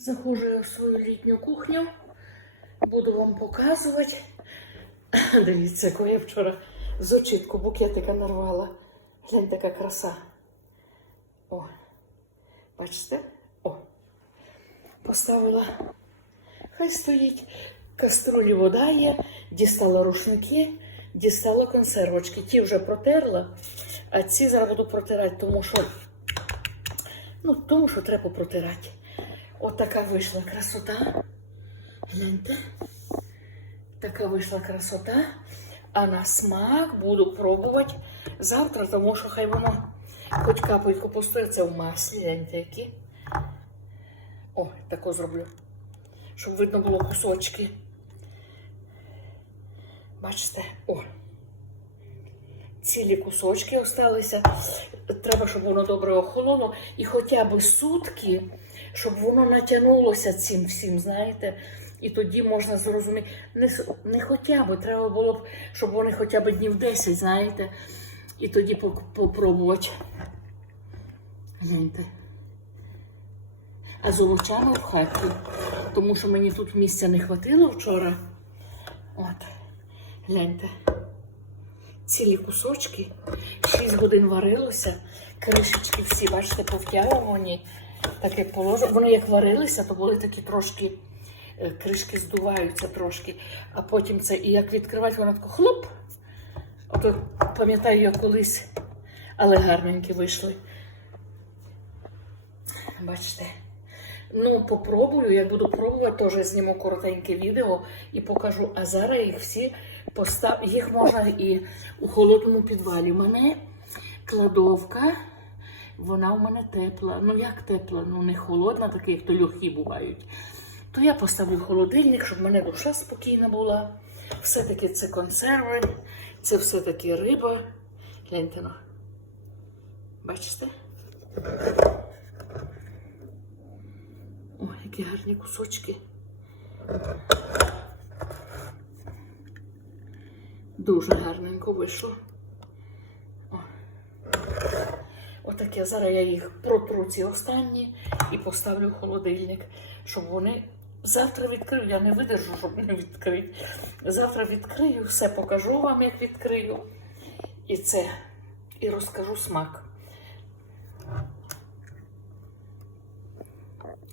Заходжу я в свою літню кухню, буду вам показувати. Дивіться, яку я вчора з очітку букетика нарвала. Гляньте, яка краса. О, бачите? О, поставила. Хай стоїть. Каструлі вода є, дістала рушники, дістала консервочки. Ті вже протерла, а ці зараз буду протирати, тому що, ну, тому що треба протирати. От така вийшла красота. Гляньте. Така вийшла красота. А на смак буду пробувати завтра, тому що хай воно хоч капельку постоїться в маслі. Гляньте, які. О, тако зроблю. Щоб видно було кусочки. Бачите? О. Цілі кусочки осталися. Треба, щоб воно добре охололо. І хоча б сутки, щоб воно натягнулося цим всім, знаєте. І тоді можна зрозуміти. Не, не хоча б, треба було б, щоб вони хоча б днів 10, знаєте. І тоді попробувати. Гляньте. А з овочами в хаті, тому що мені тут місця не хватило вчора. От, гляньте. Цілі кусочки, 6 годин варилося, кришечки всі, бачите, повтягувані, так як. Вони як варилися, то були такі трошки, е, кришки здуваються трошки, а потім це і як відкривати, воно тако хлоп. Ото пам'ятаю я колись, але гарненькі вийшли. Бачите. Ну, попробую, як буду пробувати, теж зніму коротеньке відео і покажу. А зараз їх всі постав... їх можна і у холодному підвалі. У мене кладовка, вона у мене тепла. Ну як тепла? Ну не холодна, така, як то льохи бувають. То я поставлю в холодильник, щоб в мене душа спокійна була. Все-таки це консерви, це все-таки риба. Гляньте ну. Бачите? Ой, які гарні кусочки. Дуже гарненько вийшло. О. Отаке. Зараз я їх протру ці останні і поставлю в холодильник, щоб вони. Завтра відкрию, я не видержу, щоб не відкрити. Завтра відкрию, все покажу вам, як відкрию. І це. І розкажу смак.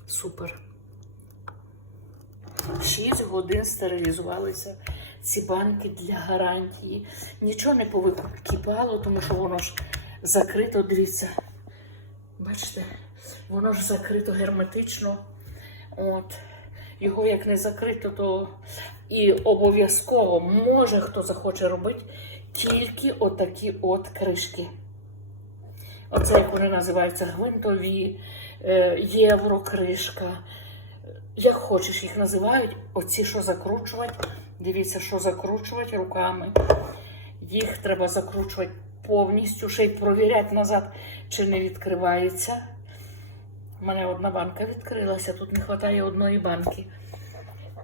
Супер. 6 годин стерилізувалися ці банки для гарантії. Нічого не повикипало, тому що воно ж закрито, дивіться. Бачите, воно ж закрито герметично. От. Його як не закрито, то і обов'язково може хто захоче робити тільки отакі от кришки. Оце як вони називаються гвинтові, е, єврокришка. Як хочеш їх називають, оці, що закручувати. Дивіться, що закручувати руками. Їх треба закручувати повністю, ще й провіряти назад, чи не відкривається. У мене одна банка відкрилася, тут не вистачає одної банки.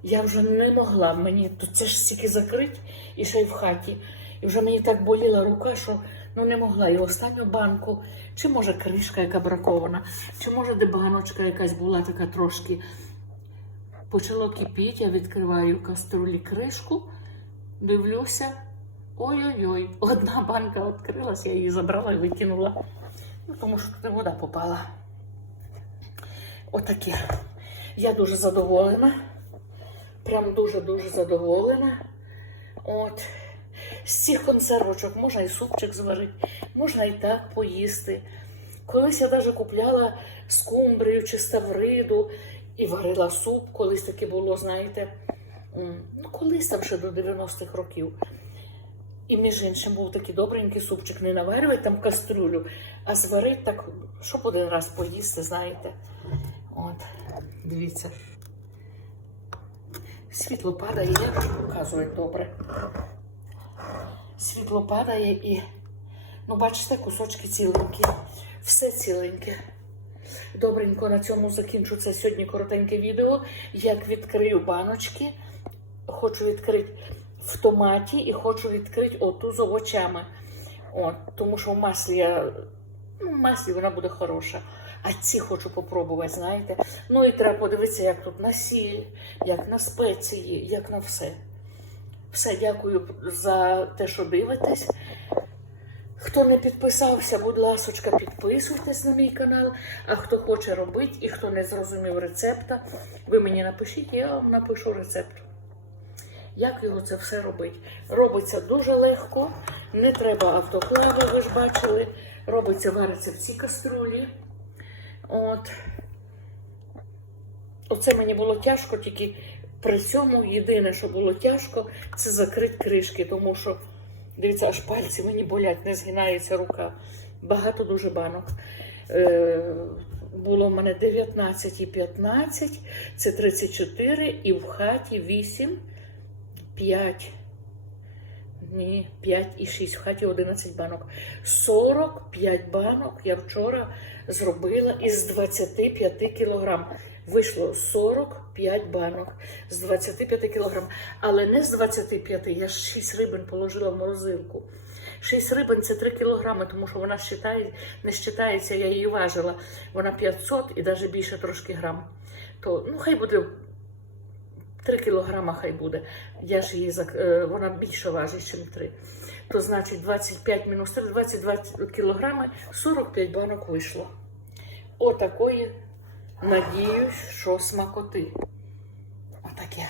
Я вже не могла, мені тут це ж стільки закрить і ще й в хаті. І вже мені так боліла рука, що ну не могла. І останню банку, чи може кришка, яка бракована, чи може де баночка якась була така трошки. Почало кипіти, я відкриваю каструлі кришку, дивлюся. Ой-ой-ой, одна банка відкрилась, я її забрала і викинула. Ну, тому що туди вода попала. Отаке. Я дуже задоволена. Прям дуже-дуже задоволена. От. З цих консервочок можна і супчик зварити, можна і так поїсти. Колись я навіть купляла скумбрію чи ставриду і варила суп, колись таке було, знаєте. Ну, колись там ще до 90-х років. І між іншим був такий добренький супчик, не наварювати там кастрюлю, а зварити так, щоб один раз поїсти, знаєте. От, дивіться. Світло падає, я показую добре. Світло падає і, ну, бачите, кусочки ціленькі. Все ціленьке. Добренько на цьому закінчу це сьогодні коротеньке відео. Як відкрию баночки. Хочу відкрити в томаті і хочу відкрити оту з овочами. От, тому що в маслі я. Ну, в маслі вона буде хороша. А ці хочу попробувати, знаєте. Ну і треба подивитися, як тут на сіль, як на спеції, як на все. Все, дякую за те, що дивитесь. Хто не підписався, будь ласочка, підписуйтесь на мій канал. А хто хоче робити і хто не зрозумів рецепта, ви мені напишіть, я вам напишу рецепт. Як його це все робити? Робиться дуже легко, не треба автоклави, ви ж бачили. Робиться, вариться в цій каструлі. От. Оце мені було тяжко, тільки при цьому єдине, що було тяжко, це закрити кришки, тому що, дивіться, аж пальці мені болять, не згинається рука. Багато дуже банок. Е, було в мене 19 і 15, це 34, і в хаті 8, 5. Ні, 5 і 6, в хаті 11 банок. 45 банок я вчора зробила із 25 кілограм. Вийшло 45 банок з 25 кілограм. Але не з 25, я ж 6 рибин положила в морозилку. 6 рибин це 3 кілограми, тому що вона считає, не вважається, я її важила. Вона 500 і навіть більше трошки грам. То ну хай буде 3 кілограма хай буде. Я ж її е, вона більше важить, ніж 3. То значить 25 мінус 3, 22 кілограми, 45 банок вийшло. Отакої, надіюсь, що смакоти. Отаке.